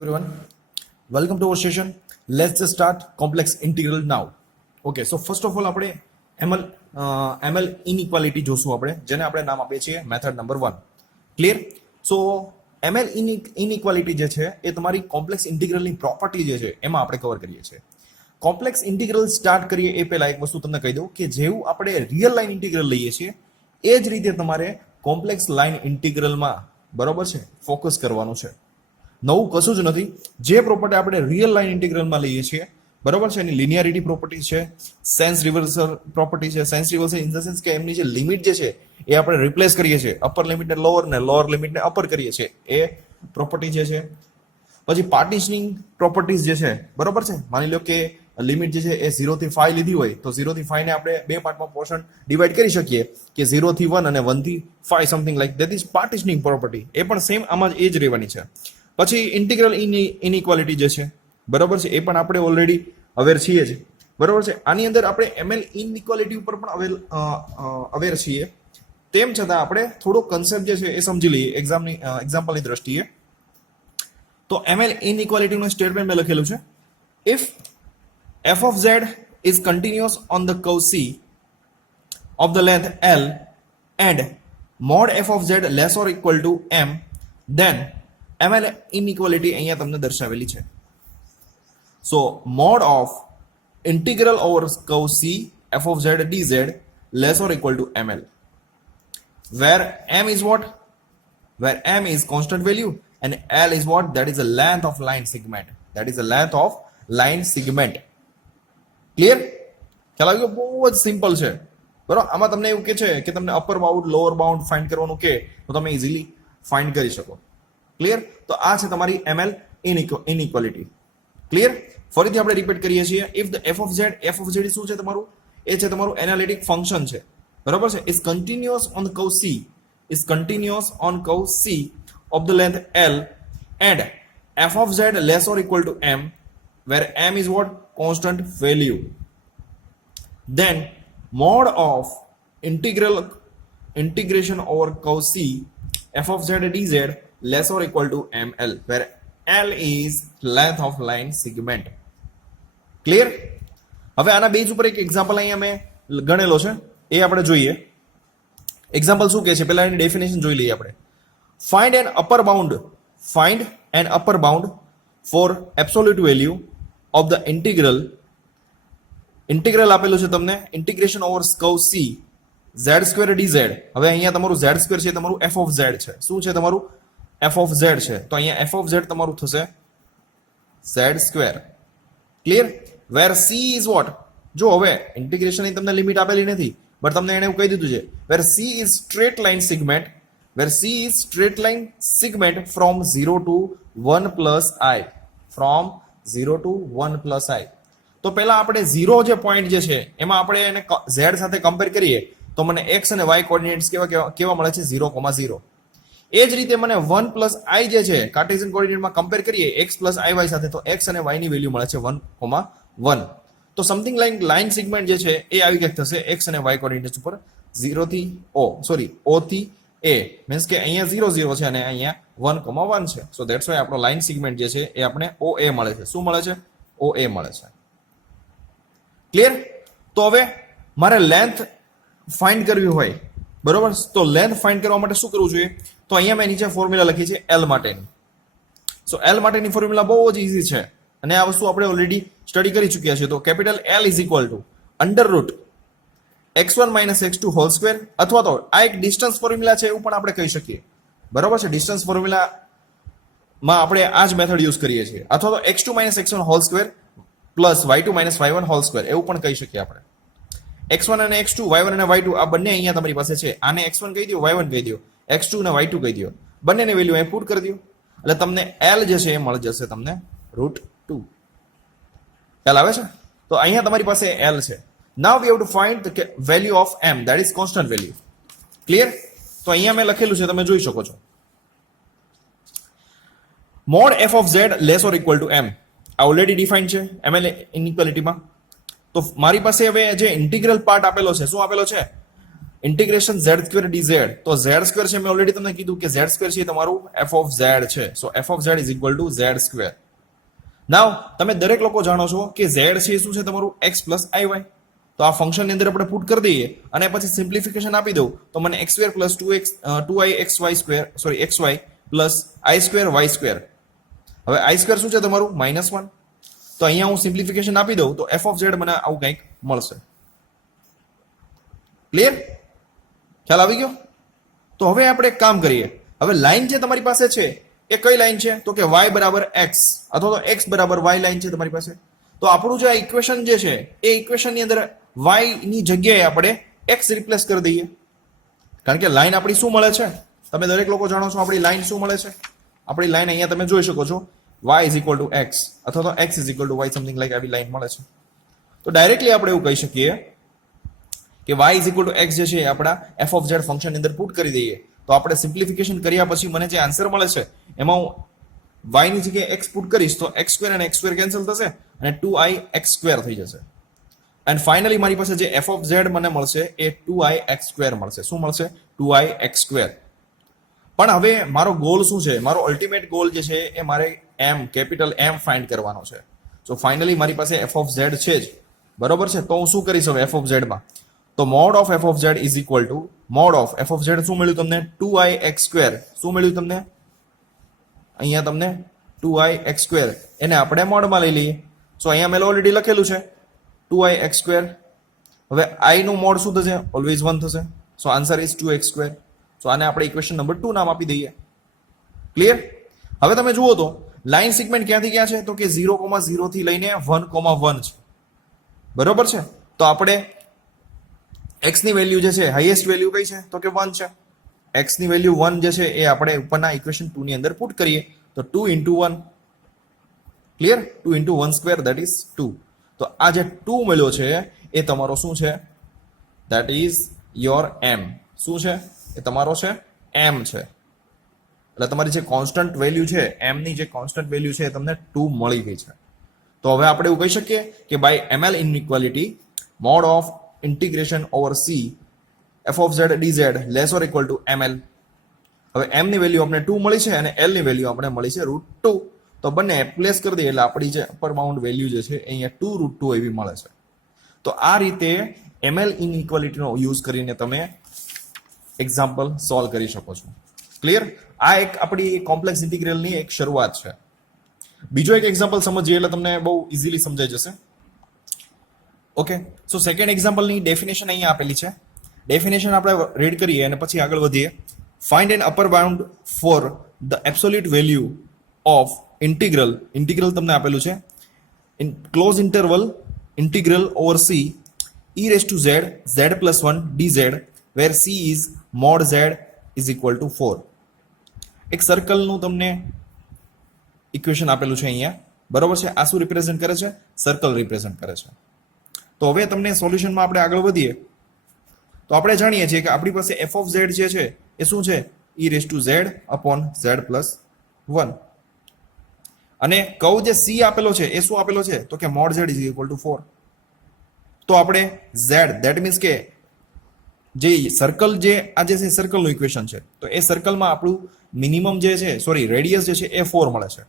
Everyone, welcome to our session. Let's just start complex integral now. Okay, so first of all આપણે ML inequality જોશું આપણે જેને આપણે નામ આપીએ છીએ મેથડ નંબર 1. ક્લિયર? સો ML inequality જે છે એ તમારી કોમ્પ્લેક્સ ઇન્ટિગ્રલની પ્રોપર્ટી જે છે એમાં આપણે કવર કરીએ છીએ. કોમ્પ્લેક્સ ઇન્ટિગ્રલ સ્ટાર્ટ કરીએ એ પહેલા એક વસ્તુ તમને કહી દઉં કે જેવું આપણે રિયલ લાઇન ઇન્ટિગ્રલ લઈએ છીએ એ જ રીતે તમારે કોમ્પ્લેક્સ લાઇન ઇન્ટિગ્રલમાં બરોબર છે ફોકસ કરવાનું છે. નવું કશું જ નથી. જે પ્રોપર્ટી આપણે રિયલ લાઇન ઇન્ટિગ્રલમાં લઈએ છીએ બરોબર છે એની લિનિયરિટી પ્રોપર્ટી છે, સેન્સ રિવર્સલ પ્રોપર્ટી છે. Sense reversal in the sense કે એમની જે લિમિટ જે છે એ આપણે રિપ્લેસ કરીએ છીએ, અપર લિમિટને લોઅર ને લોઅર લિમિટને અપર કરીએ છીએ એ પ્રોપર્ટી જે છે. પછી પાર્ટીશનિંગ પ્રોપર્ટીઝ જે છે બરોબર છે, માની લો કે લિમિટ જે છે એ 0 થી 5 લીધી હોય તો 0 થી 5 ને આપણે બે પાર્ટમાં પોર્શન ડિવાઈડ કરી શકીએ કે 0 થી 1 અને 1 થી 5 something like that is partitioning property. એ પણ સેમ આમાં જ એ જ રહેવાની છે. પછી ઇન્ટિગ્રલ ઇનઇક્વાલિટી જે છે બરાબર છે એ પણ આપણે ઓલરેડી અવેર છીએ જ બરાબર છે. આની અંદર આપણે એમએલ ઇનઇક્વાલિટી ઉપર પણ અવેર છીએ. તેમ છતાં આપણે થોડો કન્સેપ્ટ જે છે એ સમજી લઈએ એક્ઝામ્પલની દ્રષ્ટિએ. તો એમએલ ઇનઇક્વાલિટીનું સ્ટેટમેન્ટ મેં લખેલું છે, if f of z is continuous on the curve C of the length L and mod f of z less or equal to m, then ML inequality અહીંયા તમને દર્શાવેલી છે. સો mod of integral over curve C f of z dz less or equal to ml, where m is what? Where m is constant value and l is what? That is the length of line segment. That is the length of line segment. Clear? ખ્યાલ આવી ગયો? બહુ જ simple છે બરોબર. આમાં તમને એવું કે છે કે તમને upper bound lower bound find કરવાનું કે તો તમે ઇઝીલી ફાઇન્ડ કરી શકો. ક્લિયર? તો આ છે તમારી ML ઇનઇક્વાલિટી. ક્લિયર? ફરીથી આપણે રિપીટ કરીએ છીએ, if the f of z શું છે તમારું? એ છે તમારું એનાલિટિક ફંક્શન છે બરાબર છે. Is continuous on curve C, is continuous on curve C of the length L and f of z less or equal to m, where m is what? Constant value. Then mod of integration over curve C f of z dz less or equal to ml, where l is length of line segment. Clear? હવે આના base ઉપર એક example અહીંયા મેં ગણેલો છે એ આપણે જોઈએ. Example શું કહે છે પહેલા એની ડેફિનેશન જોઈ લઈએ આપણે. Find an upper bound for absolute value of the integral આપેલું છે તમને integration over curve C z² dz. હવે અહીંયા તમારું z² છે તમારું f of z છે. શું છે તમારું? f of z છે. તો અહીંયા f of z તમારું થશે z². Clear? Where C is what? જો હવે ઇન્ટિગ્રેશનની તમને લિમિટ આપેલી નથી બટ તમને એને એવું કહી દીધું છે, where C is straight line segment, where C is straight line segment from 0 to 1 plus i, from 0 to 1 plus i. તો પહેલા આપણે 0 જે પોઈન્ટ જે છે એમાં આપણે એને z સાથે કમ્પેર કરીએ તો મને x અને y કોઓર્ડિનેટ્સ કેવા મળે છે? 0,0. એ જ રીતે મને 1 પ્લસ i જે છે કાર્ટેશિયન કોઓર્ડિનેટમાં કમ્પેર કરીએ x પ્લસ iy સાથે તો x અને y ની વેલ્યુ મળે છે 1,1. તો સમથિંગ લાઈક લાઇન સિગમેન્ટ જે છે એ આવી કંઈક થશે x અને y કોઓર્ડિનેટ્સ ઉપર 0 થી o થી a, મીન્સ કે અહીંયા 0 0 છે અને અહીંયા 1,1 છે. સો ધેટ્સ વાય આપણો લાઇન સિગમેન્ટ જે છે એ આપણે OA મળે છે. શું મળે છે? OA મળે છે. ક્લિયર? તો હવે મારે લેન્થ ફાઇન્ડ કરવી હોય બરોબર, તો લેન્થ ફાઇન્ડ કરવા માટે શું કરવું જોઈએ? તો અહીંયા મેં નીચે ફોર્મ્યુલા લખી છે L માટેની. સો L માટેની ફોર્મ્યુલા બહુ જ ઇઝી છે અને આ વસ્તુ આપણે ઓલરેડી સ્ટડી કરી ચૂક્યા છીએ. તો capital L is equal two under route x1 - x2 whole square, અથવા તો આ એક ડિસ્ટન્સ ફોર્મ્યુલા છે એવું પણ આપણે કહી શકીએ બરોબર છે. ડિસ્ટન્સ ફોર્મ્યુલામાં આપણે આ જ મેથડ યુઝ કરીએ છીએ. અથવા તો x2 - x1 whole square plus y2 - y1 whole square એવું પણ કહી શકીએ આપણે. x1 અને x2, y1 અને y2 આ બંને અહીંયા તમારી પાસે છે. આને x1 કહી દો, y1 કહી દો, x2 અને y2 કહી દો, બંનેની વેલ્યુ અહીં પુટ કરી દો એટલે તમને l જે છે એ મળી જશે તમને √2. l આવે છે? તો અહીંયા તમારી પાસે l છે. Now we have to find the value of m, that is constant value. Clear? તો અહીંયા મેં લખેલું છે તમે જોઈ શકો છો, mod f of z less or equal to m. આ ઓલરેડી ડિફાઇન્ડ છે ML ઇનઇક્વાલિટીમાં. તો મારી પાસે હવે જે ઇન્ટિગ્રલ પાર્ટ આપેલો છે, શું આપેલો છે? ઇન્ટિગ્રેશન z² dz, તો z² છે મેં ઓલરેડી તમને કીધું કે z² છે એ તમારું f of z છે. સો f of z is equal to z². નાવ તમે દરેક લોકો જાણો છો કે z છે એ શું છે તમારું x plus iy. તો આ ફંક્શનની અંદર આપણે પુટ કરી દઈએ અને પછી સિમ્પ્લિફિકેશન આપી દઉં તો મને x² plus 2ixy² sorry xy plus i² y². હવે i² શું છે તમારું -1. તો અહીંયા હું સિમ્પ્લિફિકેશન આપી દઉં તો f of z મને આવું કંઈક મળશે. ક્લિયર? ખ્યાલ આવી ગયો? તો હવે આપણે એક કામ કરીએ. હવે લાઈન જે તમારી પાસે છે એ કઈ લાઈન છે તો કે y બરાબર x અથવા તો x બરાબર y લાઈન છે તમારી પાસે. તો આપણું જે આ ઇક્વેશન જે છે એ ઇક્વેશનની અંદર y ની જગ્યાએ આપણે x રિપ્લેસ કરી દઈએ. કારણ કે લાઈન આપણી શું મળે છે તમે દરેક લોકો જાણો છો આપણી લાઈન શું મળે છે. આપણી લાઈન અહીંયા તમે જોઈ શકો છો y is equal to x અથવા તો x is equal to y something like આવી લાઈન મળે છે. તો ડાયરેક્ટલી આપણે એવું કહી શકીએ કે y is equal to x જે છે આપણા f of z ફંક્શનની અંદર પુટ કરી દઈએ તો આપણે સિમ્પ્લિફિકેશન કર્યા પછી મને જે આન્સર મળે છે એમાં હું y ની જગ્યાએ x પુટ કરીશ તો x² અને x² કેન્સલ થશે અને 2ix² થઈ જશે. એન્ડ ફાઇનલી મારી પાસે જે f of z મને મળશે એ 2ix² મળશે. શું મળશે? 2ix². પણ હવે મારો ગોલ શું છે? મારો અલ્ટિમેટ ગોલ જે છે એ મારે કેપિટલ M ફાઇન્ડ કરવાનો છે. સો ફાઇનલી મારી પાસે f of z છે જ, બરોબર છે. તો હું શું કરીશ હવે f of z માં? તો mod of f of z is equal to mod of f of z શું મળ્યું તમને? 2ix². શું મળ્યું તમને? અહીંયા તમને 2ix². એને આપણે મોડમાં લઈ લઈએ. સો અહીંયા મેં ઓલરેડી લખેલું છે 2ix². હવે i નું મોડ શું થશે? ઓલવેઝ 1 થશે. સો આન્સર ઇઝ 2x². સો આને આપણે ઇક્વેશન નંબર 2 નામ આપી દઈએ. ક્લિયર? હવે તમે જુઓ તો લાઈન સેગમેન્ટ ક્યાંથી ક્યાં છે તો કે 0,0 થી લઈને 1,1 છે. બરોબર છે. તો આપણે x ની વેલ્યુ જે છે હાઈએસ્ટ વેલ્યુ કઈ છે તો કે 1 છે. x ની વેલ્યુ 1 જે છે એ આપણે ઉપરના ઇક્વેશન 2 ની અંદર પુટ કરીએ તો 2 into 1. Clear? 2 into 1² that is 2. તો આ જે 2 મળ્યો છે એ તમારો શું છે? that is your m. શું છે? એ તમારો છે m છે. એટલે તમારી જે કોન્સ્ટન્ટ વેલ્યુ છે m ની જે કોન્સ્ટન્ટ વેલ્યુ છે એ તમને 2 મળી ગઈ છે. તો હવે આપણે એવું કહી શકીએ કે by ml inequality mod of integration over c f of z dz less or equal to ml. હવે m ની વેલ્યુ આપણે 2 મળી છે અને l ની વેલ્યુ આપણે મળી છે √2. તો બંને પ્લેસ કરી દઈએ એટલે આપણી જે અપર બાઉન્ડ વેલ્યુ જે છે અહીંયા 2√2 એવી મળે છે. તો આ રીતે ml ઇનઇક્વાલિટીનો યુઝ કરીને તમે એક્ઝામ્પલ સોલ્વ કરી શકો છો. ક્લિયર? આ એક આપણી કોમ્પ્લેક્સ ઇન્ટિગ્રલની એક શરૂઆત છે. બીજો એક એક્ઝામ્પલ સમજીએ એટલે તમને બહુ ઇઝીલી સમજાઈ જશે. ઓકે, સો સેકન્ડ એક્ઝામ્પલની ડેફિનેશન અહીંયા આપેલી છે. ડેફિનેશન આપણે રીડ કરીએ અને પછી આગળ વધીએ. Find an upper bound for the absolute value of integral તમને આપેલું છે in close interval integral over c e raised to z+1 dz where c is mod z is equal to 4. એક સર્કલનું તમને ઇક્વેશન આપેલું છે અહીંયા, બરોબર છે. આ શું રિપ્રેઝન્ટ કરે છે? સર્કલ રિપ્રેઝન્ટ કરે છે. તો હવે તમને સોલ્યુશનમાં આપણે આગળ વધીએ તો આપણે જાણીએ છીએ કે આપણી પાસે f of z જે છે એ શું છે? e raised to z/z+1. અને કર્વ જે c આપેલો છે એ શું આપેલો છે તો કે mod z is equal to 4. તો આપણે z ધેટ મીન્સ કે જે સર્કલ જે આ જે છે સર્કલનું ઇક્વેશન છે તો એ સર્કલમાં આપણું મિનિમમ જે છે સોરી રેડિયસ જે છે એ 4 મળે છે.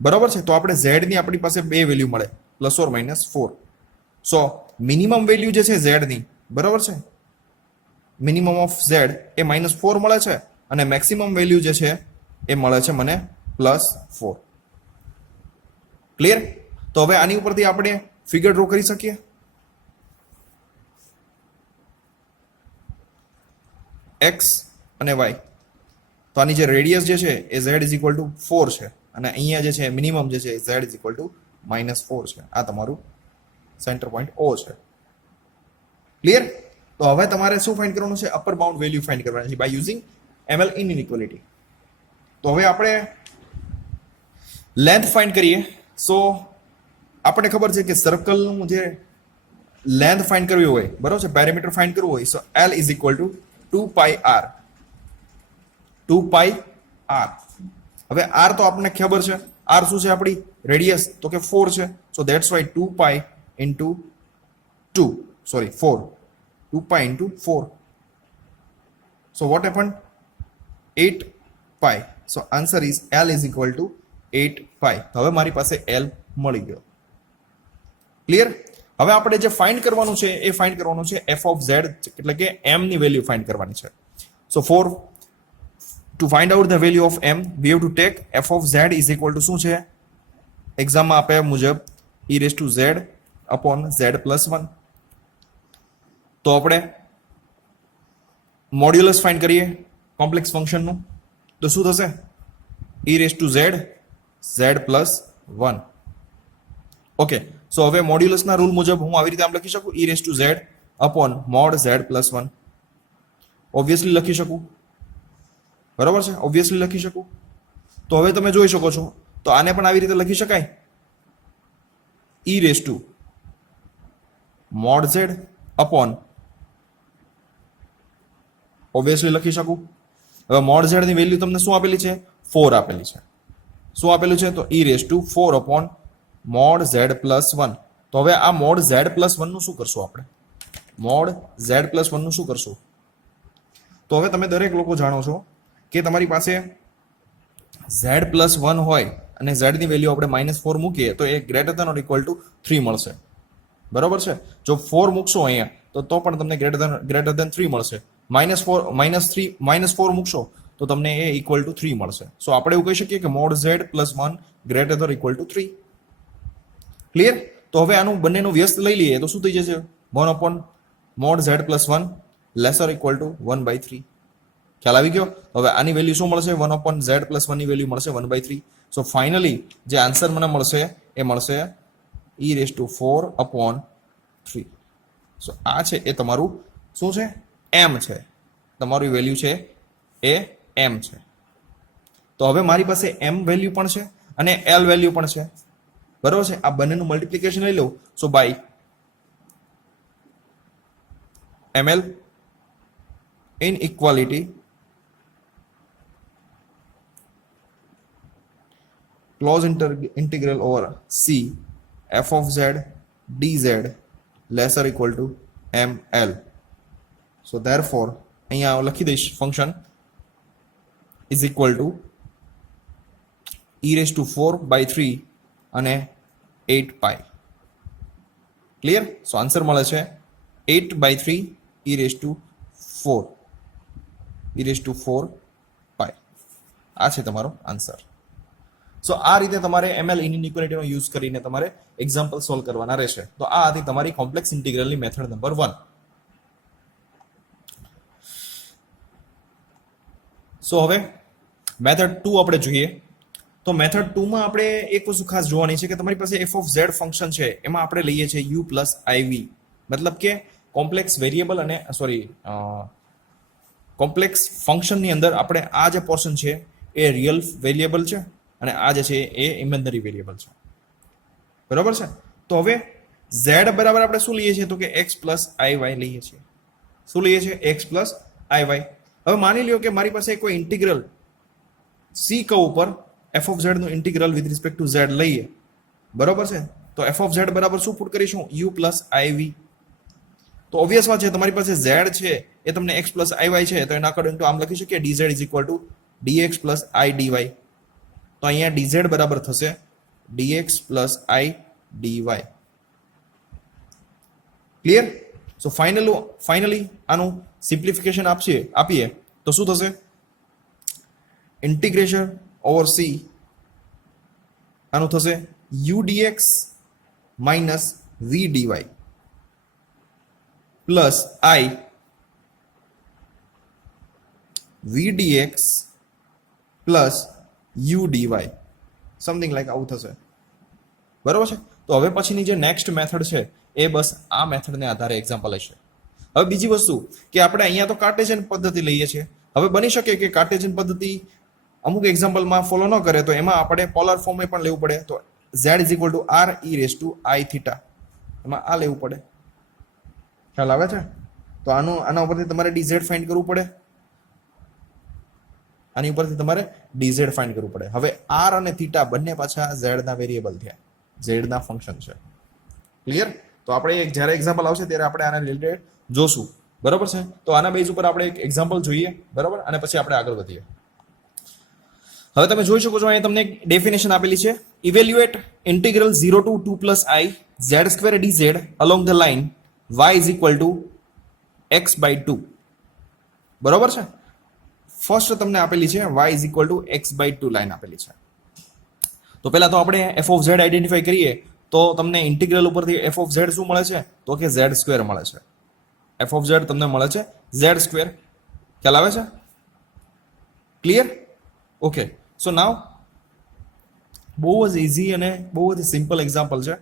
બરોબર છે. તો આપણે z ની આપણી પાસે બે વેલ્યુ મળે +or-4. સો મિનિમમ વેલ્યુ જે છે z ની, બરોબર છે, મિનિમમ ઓફ z એ -4 મળે છે અને મેક્સિમમ વેલ્યુ જે છે એ મળે છે મને +4. ક્લિયર? તો હવે આની ઉપરથી આપણે ફિગર ડ્રો કરી શકીએ. x અને y. તો આની જે રેડિયસ જે છે એ z is equal to 4 છે અને અહીંયા જે છે મિનિમમ જે છે z is equal to -4 છે. આ તમારું સેન્ટર પોઈન્ટ O છે. ક્લિયર? તો હવે તમારે શું ફાઇન્ડ કરવાનું છે? અપર બાઉન્ડ વેલ્યુ ફાઇન્ડ કરવાની છે બાય યુઝિંગ ml ઇનઇક્વાલિટી. તો હવે આપણે લેન્થ ફાઇન્ડ કરીએ. સો આપણને ખબર છે કે સર્કલનું જે લેન્થ ફાઇન્ડ કરવી હોય, બરોબર છે, પેરીમીટર ફાઇન્ડ કરવું હોય સો L is equal to 2πr. 2πr. હવે r તો આપણને ખબર છે. r શું છે આપણી રેડિયસ તો કે 4 છે. So that's why 2π into 2 sorry 4 2π into 4. So what happen 8 pi. So answer is L is equal to 8 pi. હવે મારી પાસે L મળી ગયો. ક્લિયર? હવે આપણે જે ફાઇન્ડ કરવાનું છે એ ફાઇન્ડ કરવાનું છે f ઓફ z, એટલે કે m ની વેલ્યુ ફાઇન્ડ કરવાની છે. So for to find out the value of m we have to take f of z is equal to શું છે, એક્ઝામમાં આપ્યા મુજબ e raise to z upon z plus 1. તો આપણે મોડ્યુલસ ફાઇન્ડ કરીએ કોમ્પ્લેક્સ ફંક્શનનું. તો શું થશે, e raise to z plus 1. Okay, so હવે મોડ્યુલસના રૂલ મુજબ હું આવી રીતે આમ લખી શકું, e raise to z upon mod z plus 1. Obviously લખી શકું, બરાબર છે, ઓબ્વિયસલી લખી શકું. તો હવે તમે જોઈ શકો છો, તો આને પણ આવી રીતે લખી શકાય, e raise to mod z upon, obviously લખી શકું. હવે મોડ z ની વેલ્યુ તમને શું આપેલી છે, 4 આપેલી છે. શું આપેલું છે, તો e raise to 4 upon mod z plus 1. તો હવે આ મોડ z પ્લસ 1 નું શું કરશું આપણે, મોડ z પ્લસ 1 નું શું કરશું. તો હવે તમે દરેક લોકો જાણો છો કે તમારી પાસે z પ્લસ 1 હોય અને z ની વેલ્યુ આપણે -4 મૂકીએ તો એ greater than or equal to 3 મળશે, બરોબર છે. જો 4 મૂકશો અહીંયા તો પણ તમને ગ્રેટર ધેન 3 મળશે. -4 મૂકશો તો તમને એ ઇક્વલ ટુ 3 મળશે. સો આપણે એવું કહી શકીએ કે mod z plus 1 greater than equal to 3. Clear? તો હવે આનું બંનેનું વ્યસ્ત લઈ લઈએ તો શું થઈ જશે, 1 upon mod z plus 1 laser equal to 1/3. ખ્યાલ આવી ગયો? હવે આની વેલ્યુ શું મળશે, 1 અપોન z પ્લસ 1 ની વેલ્યુ મળશે 1/3. સો ફાઇનલી જે આન્સર મને મળશે એ મળશે e રેઝ ટુ 4 અપોન 3. સો આ છે એ તમારું શું છે, m છે, તમારી વેલ્યુ છે એ m છે. તો હવે મારી પાસે m વેલ્યુ પણ છે અને l વેલ્યુ પણ છે, બરોબર છે. આ બંનેનું મલ્ટિપ્લિકેશન લઈ લઉં, so bye ml in equality close integral over c f of z dz lesser equal to ml. so therefore અહીંયા લખી દઈશ function is equal to e raised to 4/3 અને 8 પાઈ. ક્લિયર? સો આન્સર મળે છે 8/3 e raised to 4 પાઈ. આ છે તમારો answer. સો આ રીતે તમારે ml ઇનઇક્વાલિટીનો યુઝ કરીને તમારે એક્ઝામ્પલ સોલ્વ કરવાના રહેશે. તો આ હતી તમારી કોમ્પ્લેક્સ ઇન્ટિગ્રલની મેથડ નંબર 1. સો હવે મેથડ 2 આપણે જોઈએ. તો મેથડ 2 માં આપણે એક વસ્તુ ખાસ જોવાની છે કે તમારી પાસે f ઓફ z ફંક્શન છે, એમાં આપણે લઈએ છીએ u પ્લસ iv, મતલબ કે કોમ્પ્લેક્સ વેરિયેબલ અને કોમ્પ્લેક્સ ફંક્શનની અંદર આપણે આ જે પોર્શન છે એ રિયલ વેરિયેબલ છે અને આ જે છે એ ઇમેજનરી વેરિયેબલ છે, બરાબર છે. તો હવે z બરાબર આપણે શું લઈએ છીએ, તો કે x પ્લસ iy લઈએ છીએ. શું લઈએ છીએ, x પ્લસ iy. હવે માની લ્યો કે મારી પાસે કોઈ ઇન્ટિગ્રલ c કર્વ ઉપર f ઓફ z નું integral with respect to z લઈએ, બરાબર છે. તો f ઓફ z બરાબર શું પુટ કરીશું, u પ્લસ iv. તો ઓબ્વિયસ વાત છે, તમારી પાસે z છે એ તમને x પ્લસ iy છે, તો એના અકોર્ડિંગ ટુ આમ લખી શકીએ dz is equal two dx plus i dy. તો અહીંયા dz બરાબર થશે dx plus i dy. Clear? So finally આનું સિમ્પ્લિફિકેશન આપીએ તો શું થશે, ઇન્ટિગ્રેશન ઓવર c આનું થશે u dx minus v dy plus i v dx plus u dy, something like આવું થશે, બરોબર છે. તો હવે પછીની જે નેક્સ્ટ મેથડ છે એ બસ આ મેથડને આધારે એક્ઝામ્પલ હશે. હવે બીજી વસ્તુ કે આપણે અહીંયા તો કાર્ટેશિયન પદ્ધતિ લઈએ છીએ. હવે બની શકે કે કાર્ટેશિયન પદ્ધતિ અમુક એક્ઝામ્પલમાં ફોલો ન કરે તો એમાં આપણે પોલર ફોર્મે પણ લેવું પડે. તો z is equal to r e raise to i theta, એમાં આ લેવું પડે. ખ્યાલ આવે છે? તો આના ઉપરથી તમારે dz ફાઇન્ડ કરવું પડે, આની ઉપરથી તમારે dz ફાઇન્ડ કરવું પડે. હવે r અને થીટા બંને પાછા z ના વેરિયેબલ થયા, z ના ફંક્શન છે. ક્લિયર? તો આપણે જ્યારે એક્ઝામ્પલ આવશે ત્યારે આપણે આના રિલેટેડ જોશું. બરોબર છે. તો આના બેઝ ઉપર આપણે એક એક્ઝામ્પલ જોઈએ, બરોબર, અને પછી આપણે આગળ વધીએ. હવે તમે જોઈ શકો છો અહીંયા તમને એક ડેફિનેશન આપેલી છે. Evaluate integral 0 to 2 plus I z square dz along the line y is equal to x by 2. બરોબર છે. ફર્સ્ટ તમને આપેલી છે y is equal to x by 2 line આપેલી છે. તો પહેલા તો આપણે f of z આઈડેન્ટિફાઈ કરીએ તો તમને ઇન્ટિગ્રલ ઉપરથી f of z શું મળે છે તો કે z સ્ક્વેર મળે છે. f of z તમને મળે છે z સ્ક્વેર. ખ્યાલ આવે છે? ક્લિયર? ઓકે. સો નાવ બહુ જ ઇઝી અને બહુ જ સિમ્પલ એક્ઝામ્પલ છે.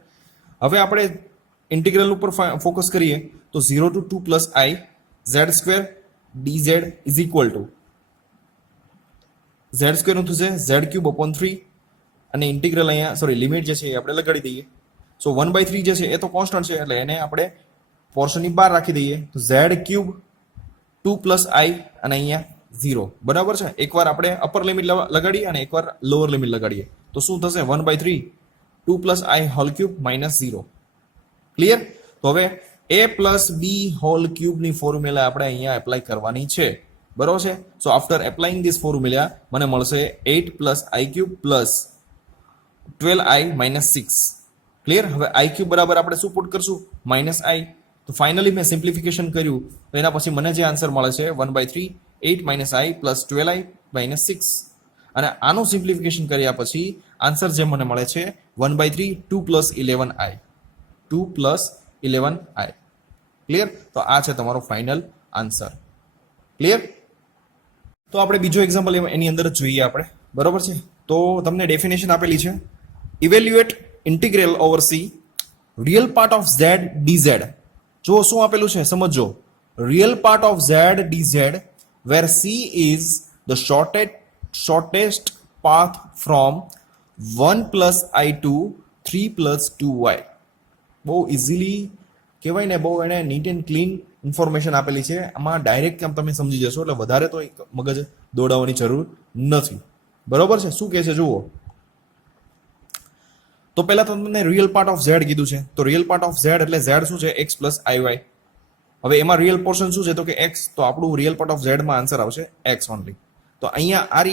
હવે આપણે ઇન્ટિગ્રલ ઉપર ફોકસ કરીએ તો 0 to 2 plus I z square dz is equal two z square નું થશે z ક્યુબ અપોન 3 અને ઇન્ટિગ્રલ અહીંયા સોરી લિમિટ જે છે એ આપણે લગાડી દઈએ. સો 1/3 જે છે એ તો કોન્સ્ટન્ટ છે એટલે એને આપણે પોર્શનની બહાર રાખી દઈએ તો z ક્યુબ 2 plus I અને અહીંયા 0. બરાબર છે. એકવાર આપણે અપર લિમિટ લગાડીએ અને એકવાર લોઅર લિમિટ લગાડીએ તો શું થશે 1/3 2 plus I whole cube minus 0. Clear? તો હવે a પ્લસ બી હોલ ક્યુબની ફોર્મ્યુલા આપણે અહીંયા એપ્લાય કરવાની છે. બરોબર છે. So after applying this formula મને મળશે 8 plus I cube plus 12i minus 6. Clear? હવે આઈ ક્યુબ બરાબર આપણે શું પુટ કરશું માઇનસ આઈ. તો ફાઇનલી મેં સિમ્પ્લિફિકેશન કર્યું તો એના પછી મને જે આન્સર મળે છે 1/3 8 minus i plus 12i minus 6. અને આનું સિમ્પ્લિફિકેશન કર્યા પછી આન્સર જે મને મળે છે 1/3 2 plus 11i 2 plus 11i. Clear? તો આ છે તમારો ફાઇનલ આન્સર. ક્લિયર? તો આપણે બીજો એક્ઝામ્પલ એની અંદર જ જોઈએ આપણે. બરોબર છે. તો તમને ડેફિનેશન આપેલી છે. Evaluate integral over C real part of Z dz. જો શું આપેલું છે સમજો. Real part of Z dz where C is the shortest path from 1 plus I to 3 plus 2y. બહુ ઇઝીલી કહેવાય ને, બહુ એને નીટ એન્ડ ક્લીન ઇન્ફોર્મેશન આપેલી છે. આમાં ડાયરેક્ટ કામ તમે સમજી જશો એટલે વધારે તો મગજ દોડાવવાની જરૂર નથી. બરોબર છે. શું કહે છે જુઓ. તો પહેલા તો તમને રિયલ પાર્ટ ઓફ ઝેડ કીધું છે. તો રિયલ પાર્ટ ઓફ ઝેડ એટલે ઝેડ શું છે x પ્લસ આઈ. હવે એમાં રિયલ પોર્શન શું છે તો કે x. તો આપણું રિયલ પાર્ટ ઓફ ઝેડ માં આન્સર આવશે x ઓનલી. તો અહીંયા આર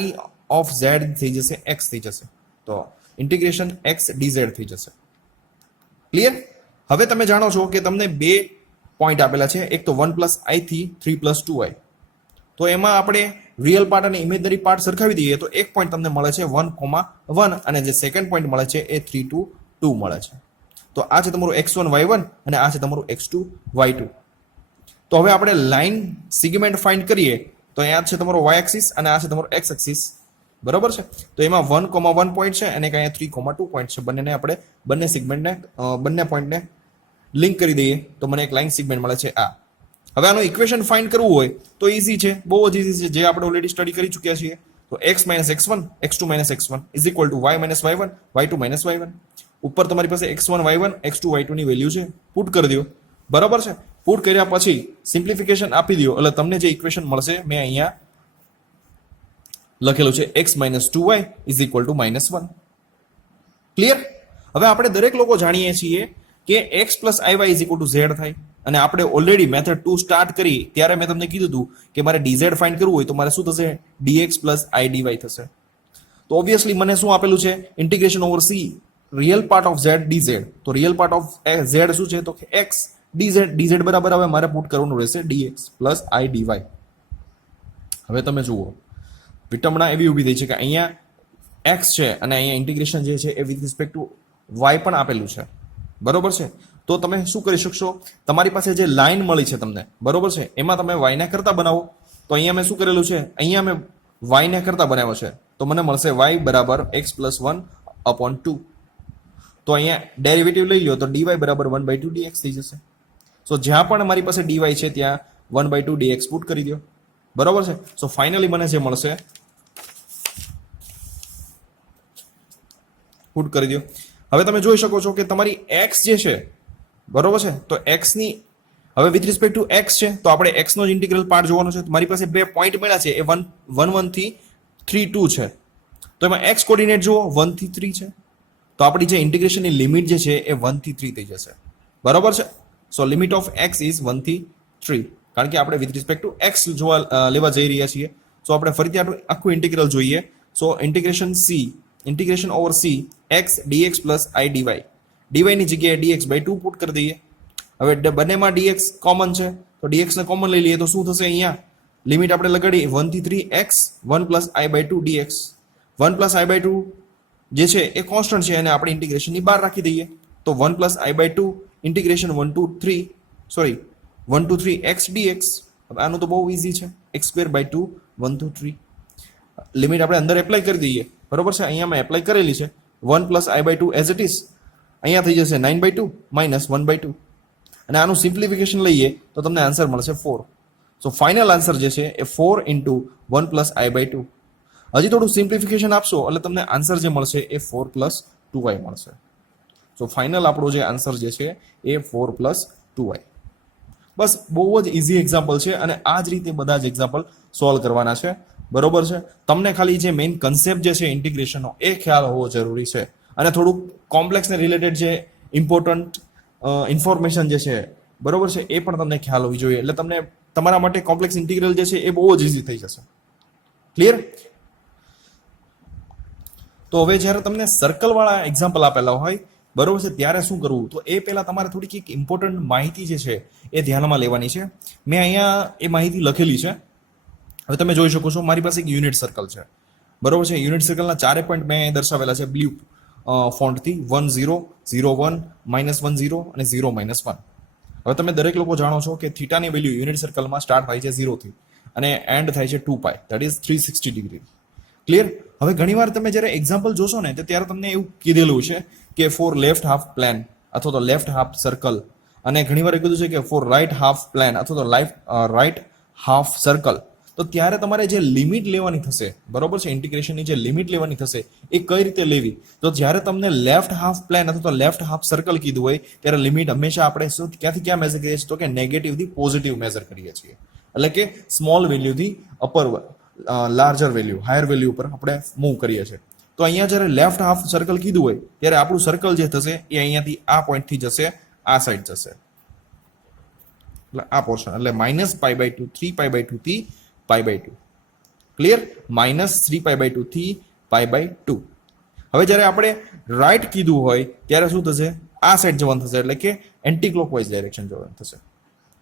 ઓફ ઝેડ થઈ જશે x થઈ જશે. તો ઇન્ટિગ્રેશન x dz થઈ જશે. ક્લિયર? હવે તમે જાણો છો કે તમને બે પોઈન્ટ આપેલા છે. એક તો 1 પ્લસ આઈ થી 3 પ્લસ 2i. તો એમાં આપણે રિયલ પાર્ટ અને ઇમેજનરી પાર્ટ સરખાવી દઈએ તો એક પોઈન્ટ તમને મળે છે 1,1 અને જે સેકન્ડ પોઈન્ટ મળે છે એ 3 to 2 મળે છે. તો આ છે તમારું x1 y1 અને આ છે તમારું x2 y2. તો હવે આપણે લાઈન સિગમેન્ટ ફાઇન્ડ કરીએ તો અહીંયા છે તમારો y એક્સિસ અને આ છે તમારો x એક્સિસ. બરોબર છે. તો એમાં 1,1 પોઈન્ટ છે અને અહીંયા 3,2 પોઈન્ટ છે. બંનેને આપણે બંને સિગમેન્ટને બંને પોઈન્ટને લિંક કરી દઈએ તો મને એક લાઈન સિગમેન્ટ મળે છે આ. હવે આનું ઇક્વેશન ફાઇન્ડ કરવું હોય તો ઈઝી છે, બહુ જ ઈઝી છે, જે આપણે ઓલરેડી સ્ટડી કરી ચૂક્યા છીએ. તો x minus x1 x2 minus x1 is equal to y minus y1 y2 minus y1. ઉપર તમારી પાસે x1 y1 x2 y2 ની વેલ્યુ છે, પુટ કરી દો. બરાબર છે. પુટ કર્યા પછી સિમ્પ્લિફિકેશન આપી દો એટલે તમને જે ઇક્વેશન મળશે મેં અહીંયા લખેલું છે x minus 2y is equal to -1. Clear? હવે આપણે દરેક લોકો જાણીએ છીએ કે x plus iy is equal to z થાય અને આપણે ઓલરેડી મેથડ 2 સ્ટાર્ટ કરી ત્યારે મેં તમને કીધું હતું કે મારે dz ફાઇન્ડ કરવું હોય તો મારે શું થશે dx plus i dy થશે. તો ઓબ્વિયસલી મને શું આપેલું છે integration over c real part of z dz. તો રિયલ પાર્ટ ઓફ z શું છે તો કે x dz બરાબર હવે મારે પુટ કરવાનું રહેશે dx plus i dy. હવે તમે જુઓ વિટમણા એવી ઊભી થઈ છે કે અહીંયા x છે અને અહીંયા ઇન્ટિગ્રેશન જે છે A with respect to y પણ આપેલું છે. બરોબર છે. તો તમે શું કરી શકશો, તમારી પાસે જે લાઈન મળી છે તમને, બરોબર છે, એમાં તમે y ને કરતા બનાવો. તો અહીંયા મેં શું કરેલું છે, અહીંયા મેં y ને કરતા બનાવ્યો છે તો મને મળશે y બરાબર x plus 1 upon 2. તો અહીંયા ડેરિવેટિવ લઈ લો તો dy બરાબર 1/2 dx થઈ જશે. સો જ્યાં પણ મારી પાસે dy છે ત્યાં 1/2 dx પુટ કરી દો. બરોબર છે. સો ફાઇનલી મને જે મળશે પુટ કરી દો. હવે તમે જોઈ શકો છો કે તમારી x જે છે, બરોબર છે, તો x ની હવે વિથ રિસ્પેક્ટ ટુ x છે તો આપણે x નો જ ઇન્ટિગ્રલ પાર્ટ જોવાનો છે. મારી પાસે બે પોઈન્ટ મળ્યા છે એ 1 થી 3 2 છે. તો એમાં x કોઓર્ડિનેટ જુઓ 1 થી 3 છે. તો આપણી જે ઇન્ટિગ્રેશનની લિમિટ જે છે એ 1 થી 3 થઈ જશે. બરોબર છે. સો લિમિટ ઓફ x ઇઝ 1 થી 3. કારણ કે આપણે વિથ રિસ્પેક્ટ ટુ એક્સ લેવા જઈ રહ્યા છીએ. સો આપણે ફરીથી આખું ઇન્ટિગ્રલ જોઈએ. So integration over C X DX plus I DY. DY ની જગ્યાએ ડીએક્સ બાય 2 પુટ કરી દઈએ. હવે બંનેમાં ડીએક્સ કોમન છે તો ડીએક્સ ને કોમન લઈ લઈએ તો શું થશે? અહીંયા લિમિટ આપણે લગાડી 1 થી 3 x 1 plus i by 2 dx. 1 plus i by 2 જે છે એ કોન્સ્ટન્ટ છે અને આપણે ઇન્ટિગ્રેશનની બહાર રાખી દઈએ તો 1 plus i by 2 integration 1 to 3 x dx. હવે આનું તો બહુ ઇઝી છે. X square by 2 1 to 3 limit આપણે અંદર એપ્લાય કરી દઈએ. બરોબર છે, અહીંયા મેં એપ્લાય કરેલી છે. 1 plus i by 2 as it is અહીંયા થઈ જશે 9 બાય 2 માઇનસ 1 બાય 2 અને આનું સિમ્પ્લિફિકેશન લઈએ તો તમને આન્સર મળશે 4. સો ફાઇનલ આન્સર જે છે એ 4 ઇન્ટુ 1 પ્લસ આઈ બાય 2. હજી થોડું સિમ્પ્લિફિકેશન આપશો એટલે તમને આન્સર જે મળશે એ 4 પ્લસ 2y મળશે. સો ફાઇનલ આપણો જે આન્સર જે છે એ 4 પ્લસ 2y. બસ બહુ જ ઇઝી એક્ઝામ્પલ છે અને આ જ રીતે બધા જ એક્ઝામ્પલ સોલ્વ કરવાના છે. બરોબર છે, તમને ખાલી જે મેઇન કન્સેપ્ટ જે છે ઇન્ટિગ્રેશનનો એ ખ્યાલ હોવો જરૂરી છે અને થોડુંક કોમ્પ્લેક્સને રિલેટેડ જે ઇમ્પોર્ટન્ટ ઇન્ફોર્મેશન જે છે બરોબર છે એ પણ તમને ખ્યાલ હોવી જોઈએ એટલે તમને તમારા માટે કોમ્પ્લેક્સ ઇન્ટિગ્રલ જે છે એ બહુ જ ઇઝી થઈ જશે. ક્લિયર? તો હવે જ્યારે તમને સર્કલ વાળા એક્ઝામ્પલ આપેલા હોય બરોબર છે ત્યારે શું કરવું તો એ પહેલા તમારે થોડીક એક ઇમ્પોર્ટન્ટ માહિતી જે છે એ ધ્યાનમાં લેવાની છે. મેં અહીંયા એ માહિતી લખેલી છે. હવે તમે જોઈ શકો છો મારી પાસે એક યુનિટ સર્કલ છે. બરોબર છે, યુનિટ સર્કલના 4 પોઈન્ટ મેં દર્શાવેલા છે બ્લુ ફોન્ટથી 1 0 0 1 -10 અને 0 -1. હવે તમે દરેક લોકો જાણો છો કે થીટાની વેલ્યુ યુનિટ સર્કલમાં સ્ટાર્ટ થાય છે 0 થી અને એન્ડ થાય છે 2π ધેટ ઇઝ 360 ડિગ્રી. ક્લિયર? હવે ઘણીવાર તમે જ્યારે એક્ઝામ્પલ જોશો ને ત્યારે તમને એવું કીધેલું છે કે ફોર લેફ્ટ હાફ પ્લેન અથવા તો લેફ્ટ હાફ સર્કલ અને ઘણીવાર એ કીધું છે કે ફોર રાઈટ હાફ પ્લેન અથવા તો રાઈટ હાફ સર્કલ. તો ત્યારે તમારે જે લિમિટ લેવાની થશે બરોબર છે ઇન્ટિગ્રેશનની જે લિમિટ લેવાની થશે એ કઈ રીતે લેવી તો જ્યારે તમને લેફ્ટ હાફ પ્લેન અથવા તો લેફ્ટ હાફ સર્કલ કીધું હોય ત્યારે લિમિટ હંમેશા આપણે શું ક્યાંથી ક્યાં મેઝર કરીએ છીએ તો કે નેગેટિવથી પોઝિટિવ મેઝર કરીએ છીએ. એટલે કે સ્મોલ વેલ્યુથી upper larger value higher value ઉપર આપણે મૂવ કરીએ છીએ. તો અહીંયા જ્યારે લેફ્ટ હાફ સર્કલ કીધું હોય ત્યારે આપણું સર્કલ જે થશે એ અહીંયાથી આ પોઈન્ટથી જશે આ સાઈડ જશે એટલે આ પોર્શન એટલે -π/2 3π/2 થી π/2. ક્લિયર? -3π/2 થી π/2. હવે જ્યારે આપણે રાઈટ કીધું હોય ત્યારે શું થશે આ સાઈડ જવાનું થશે એટલે કે એન્ટી ક્લોકવાઇઝ ડાયરેક્શન જવાનું થશે.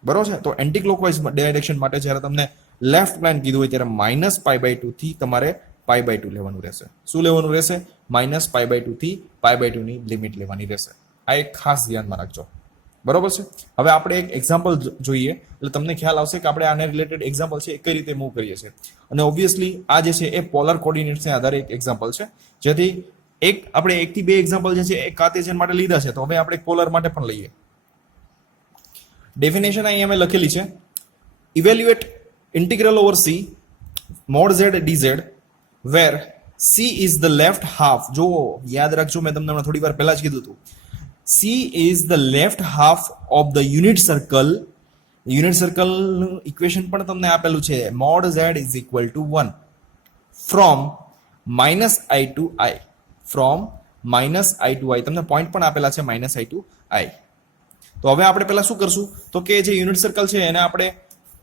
બરોબર છે, તો એન્ટી ક્લોકવાઇઝ ડાયરેક્શન માટે જ્યારે તમને લેફ્ટ પ્લેન કીધું હોય ત્યારે -π/2 થી તમારે π/2 લેવાનું રહેશે. શું લેવાનું રહેશે? -π/2 થી π/2 ની લિમિટ લેવાની રહેશે. આ એક ખાસ ધ્યાનમાં રાખજો. બરોબર છે. હવે આપણે એક એક્ઝામ્પલ જોઈએ એટલે તમને ખ્યાલ આવશે કે આપણે આને રિલેટેડ એક્ઝામ્પલ છે એ કઈ રીતે મૂવ કરીએ છીએ અને ઓબ્વિયસલી આ જે છે એ પોલર કોર્ડિનેટ્સને આધારે એક એક્ઝામ્પલ છે જેથી આપણે 1 થી 2 એક્ઝામ્પલ જે છે એ કાર્ટેશિયન માટે લીધા છે તો હવે આપણે પોલર માટે પણ લઈએ. ડેફિનેશન અહીંયા મેં લખેલી છે evaluate integral over c mod z dz where c is the left half. જો યાદ રાખજો મેં તમને થોડી વાર પહેલા જ કીધું હતું c is the left half of the unit circle. Unit circle નું ઇક્વેશન પણ તમને આપેલું છે mod z is equal to 1 from -i to i. from -i to i તમને પોઈન્ટ પણ આપેલા છે -i to i. તો હવે આપણે પહેલા શું કરશું તો કે જે યુનિટ સર્કલ છે એને આપણે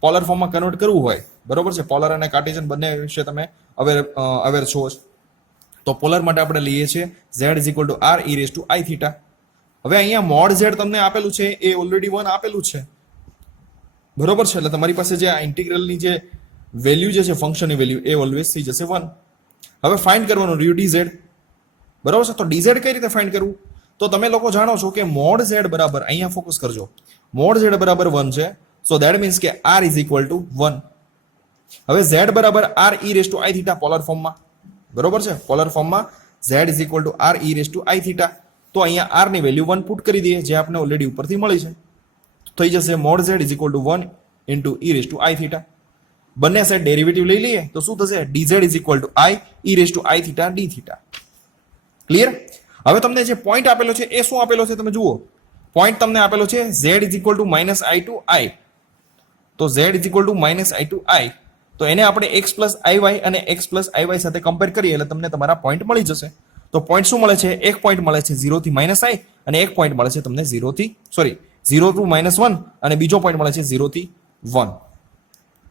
પોલર ફોર્મમાં કન્વર્ટ કરવું હોય બરોબર છે. પોલર અને કાર્ટેશિયન બંને વિશે તમે અવેર છો તો પોલર માટે આપણે લઈએ છીએ z is equal to r e raised to i theta. હવે અહીંયા mod z તમને આપેલું છે એ ઓલરેડી 1 આપેલું છે બરોબર છે એટલે તમારી પાસે જે આ ઇન્ટિગ્રલની જે વેલ્યુ જે છે ફંક્શનની વેલ્યુ એ ઓલવેઝ થઈ જશે 1. હવે ફાઇન્ડ કરવાનું રહ્યું dz બરોબર છે. તો dz કઈ રીતે ફાઇન્ડ કરવું તો તમે લોકો જાણો છો કે mod z બરાબર અહીંયા ફોકસ કરજો mod z બરાબર 1 છે. સો ધેટ મીન્સ કે r is equal to 1. હવે z બરાબર r e raised to i theta polar ફોર્મમાં બરોબર છે. પોલર ફોર્મમાં z is equal to r e raised to i theta. તો અહીંયા r ની વેલ્યુ 1 પુટ કરી દઈએ જે આપણે ઓલરેડી ઉપરથી મળી છે થઈ જશે mod z is equal to 1 into e raised to i theta. બંને સાઈડ ડેરિવેટિવ લઈ લઈએ તો શું થશે dz is equal to i e raised to i theta d theta. Clear? હવે તમને જે પોઈન્ટ આપેલો છે એ શું આપેલો છે તમે જુઓ પોઈન્ટ તમને આપેલો છે z is equal to -i to i. તો z is equal to -i to i તો એને આપણે x plus iy અને x plus iy સાથે કમ્પેર કરીએ એટલે તમને તમારા પોઈન્ટ મળી જશે. તો પોઈન્ટ શું મળે છે એક પોઈન્ટ મળે છે 0 થી -i અને એક પોઈન્ટ મળે છે તમને 0 to -1 અને બીજો પોઈન્ટ મળે છે 0 થી 1.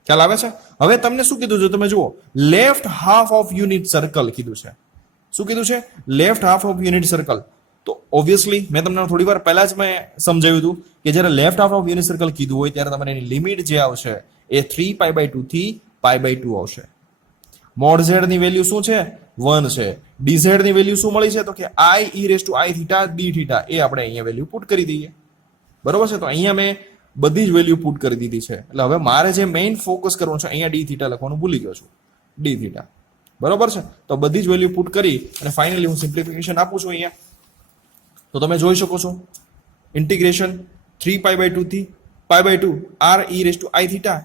ખ્યાલ આવે છે? હવે તમને શું કીધું છે તમે જુઓ, left half of unit circle કીધું છે. શું કીધું છે? Left half of unit circle. તો ઓબ્વિયસલી મેં તમને થોડી વાર પહેલા જ મેં સમજાવ્યું હતું કે જ્યારે left half of unit circle કીધું હોય ત્યારે તમારે એની લિમિટ જે આવશે એ 3π/2 થી π/2 આવશે. મોડ ઝેડ ની વેલ્યુ શું છે? 1 છે. ડીઝેડ ની વેલ્યુ શું મળી છે? તો કે i e⁻i theta d theta, એ આપણે અહીંયા વેલ્યુ પુટ કરી દઈએ. બરોબર છે? તો અહીંયા મેં બધી જ વેલ્યુ પુટ કરી દીધી છે. એટલે હવે મારે જે મેઇન ફોકસ કરવાનું છે, અહીંયા ડી થીટા લખવાનું ભૂલી ગયો છું, ડી થીટા. બરોબર છે? તો બધી જ વેલ્યુ પુટ કરી અને ફાઇનલી હું સિમ્પ્લિફિકેશન આપું છું અહીંયા. તો તમે જોઈ શકો છો ઇન્ટિગ્રેશન 3π/2 થી π/2 r e⁻i theta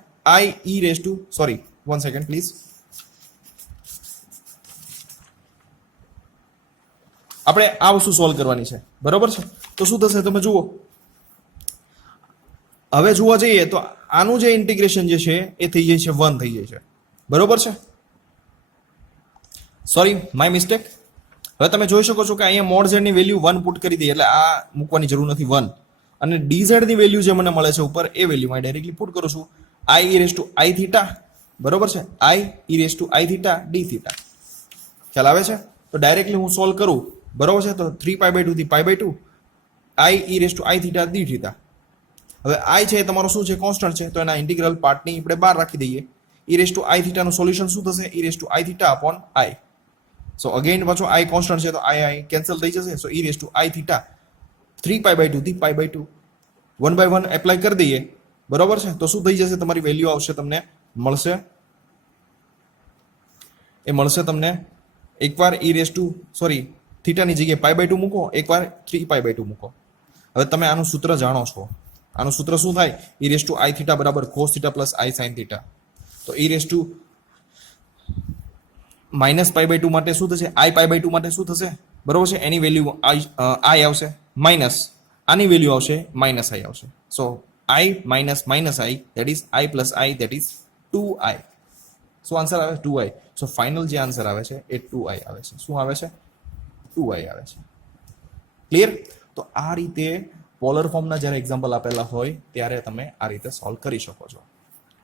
sorry 1 second please. આપણે આ વસ્તુ સોલ્વ કરવાની છે. બરોબર છે? તો શું થશે તમે જુઓ, હવે જોવા જઈએ તો આનું જે ઇન્ટિગ્રેશન જે છે એ થઈ જાય છે 1 થઈ જાય છે. બરોબર છે? Sorry, my mistake. હવે તમે જોઈ શકો છો કે અહીંયા મોડ ઝેડ ની વેલ્યુ 1 પુટ કરી દઈએ, એટલે આ મૂકવાની જરૂર નથી 1. અને ડીઝેડ ની વેલ્યુ જે મને મળે છે ઉપર, એ વેલ્યુ માં ડાયરેક્ટલી પુટ કરું છું, i થીટા. બરોબર છે? i theta d theta. ખ્યાલ આવે છે? તો ડાયરેક્ટલી હું સોલ્વ કરું. બરોબર છે? તો 3π/2 થી π/2 i થીટા d થીટા. હવે i છે એ તમારો શું છે? કોન્સ્ટન્ટ છે. તો એના ઇન્ટિગ્રલ પાર્ટની આપણે બહાર રાખી દઈએ. e⁻i થીટા નું સોલ્યુશન શું થશે? e⁻i theta upon i. So again પાછો i કોન્સ્ટન્ટ છે તો i કેન્સલ થઈ જશે. સો e⁻i થીટા 3π/2 થી π/2 1/1 એપ્લાય કરી દઈએ. બરોબર છે? તો શું થઈ જશે? તમારી વેલ્યુ આવશે, તમને મળશે, એ મળશે તમને એકવાર થીટાની જગ્યાએ π/2 મૂકો, એકવાર 3π/2 મૂકો. હવે તમે આનું સૂત્ર જાણો છો. આનું સૂત્ર શું થાય? e⁻i થીટા બરાબર cos theta plus i sin theta. તો -π/2 માટે શું થશે? i π/2 માટે શું થશે? બરોબર છે? એની વેલ્યુ i આવશે, માઇનસ આની વેલ્યુ આવશે, માઇનસ i આવશે. સો i minus i, that is i plus i, that is 2i. શું આન્સર આવે? 2i. સો ફાઇનલ જે આન્સર આવે છે એ 2i આવે છે. શું આવે છે? 2i આવે છે. ક્લિયર? તો આ રીતે પોલર ફોર્મના જ્યારે એક્ઝામ્પલ આપેલા હોય ત્યારે તમે આ રીતે સોલ્વ કરી શકો છો.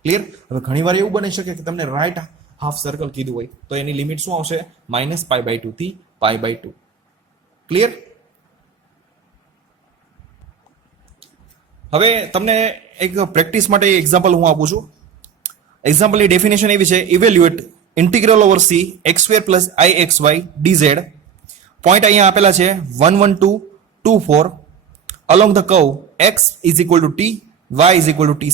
ક્લિયર? હવે ઘણીવાર એવું બની શકે કે તમને રાઈટ હાફ સર્કલ કીધું હોય તો એની લિમિટ શું આવશે? -π/2 થી π/2. ક્લિયર? હવે તમને એક પ્રેક્ટિસ માટે એક્ઝામ્પલ હું આપું છું. એક્ઝામ્પલની ડેફિનેશન એવી છે, evaluate integral over c x² + ixy dz. Point અહીંયા આપેલા છે 1 1 2 2 4 along the curve x = t, y = t².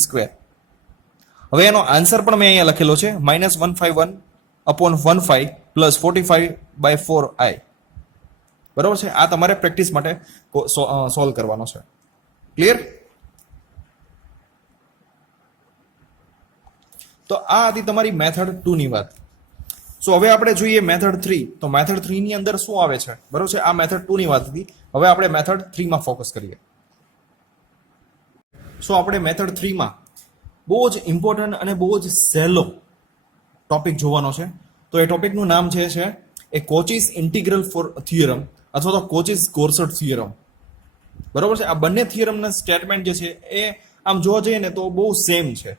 હવે એનો આન્સર પણ મેં અહીંયા લખેલો છે, -151/15 + 45/4i. બરોબર છે? આ તમારે પ્રેક્ટિસ માટે સોલ્વ કરવાનો છે. ક્લિયર? તો આ હતી તમારી મેથડ 2 ની વાત. સો હવે આપણે જોઈએ મેથડ 3. તો મેથડ 3 ની અંદર શું આવે છે? બરોબર છે? આ મેથડ 2 ની વાત હતી. હવે આપણે મેથડ 3 માં ફોકસ કરીએ. સો આપણે મેથડ 3 માં બહુ જ ઇમ્પોર્ટન્ટ અને બહુ જ સહેલો ટોપિક જોવાનો છે. તો એ ટોપિકનું નામ છે એ કોચીસ ઇન્ટિગ્રલ થિયરમ અથવા તો કોચીસ-ગોર્સટ થિયરમ. બરોબર છે? આ બંને થિયરમના સ્ટેટમેન્ટ જે છે એ આમ જોવા જઈએ ને તો બહુ સેમ છે.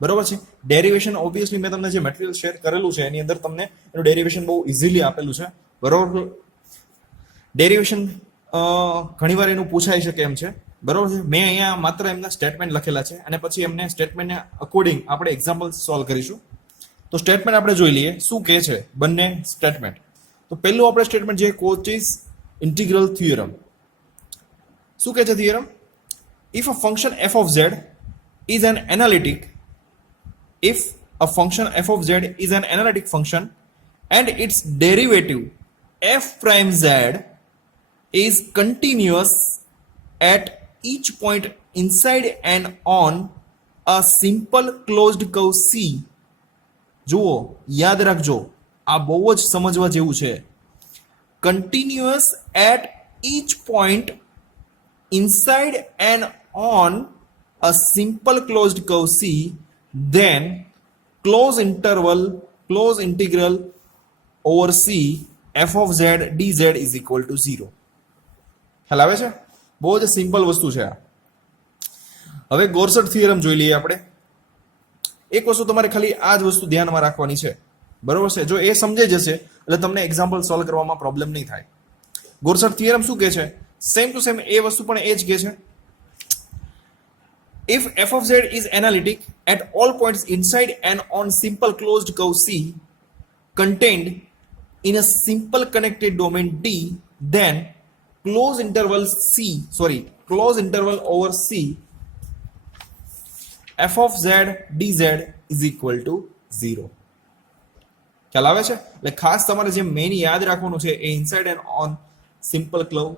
બરોબર છે? ડેરિવેશન ઓબ્વિયસલી મેં તમને જે મટીરિયલ શેર કરેલું છે એની અંદર તમને એનું ડેરિવેશન બહુ ઇઝીલી આપેલું છે. બરોબર? ડેરિવેશન ઘણીવાર એનું પૂછાઈ શકે એમ છે. બરોબર છે? મેં અહીંયા માત્ર એમના સ્ટેટમેન્ટ લખેલા છે અને પછી એમને સ્ટેટમેન્ટને અકોર્ડિંગ આપણે એક્ઝામ્પલ સોલ્વ કરીશું. તો સ્ટેટમેન્ટ આપણે જોઈ લઈએ શું કહે છે બંને સ્ટેટમેન્ટ. તો પહેલું આપણે સ્ટેટમેન્ટ જે કોચીસ ઇન્ટિગ્રલ થિયરમ. શું કહે છે theorem? If a function f of z is an analytic, if a function f of z is an analytic function and its derivative f prime z is continuous at each point inside and on a simple closed curve C. જુઓ, યાદ રાખજો, આ બહુ જ સમજવા જેવું છે. Continuous at each point inside and on a simple closed curve C, then close integral over C f of z dz is equal to 0. ખ્યાલ આવે છે? બહુ જ સિમ્પલ વસ્તુ છે આ. હવે ગોર્સટ થિયરમ જોઈ લઈએ આપણે. એક વસ્તુ તમારે ખાલી આ જ વસ્તુ ધ્યાનમાં રાખવાની છે, બરોબર છે? જો એ સમજાઈ જશે એટલે તમને એક્ઝામ્પલ સોલ્વ કરવામાં પ્રોબ્લેમ નહીં થાય. ગોરસર થિયરમ શું કહે છે? સેમ ટુ સેમ એ વસ્તુ પણ એ જ કહે છે. If f of z is analytic at all points inside and on simple closed curve C contained in a simple connected domain D, then closed interval over C f of z dz is equal to 0. ખ્યાલ આવે છે? એટલે ખાસ તમારે જે main યાદ રાખવાનું છે એ inside and on simple curve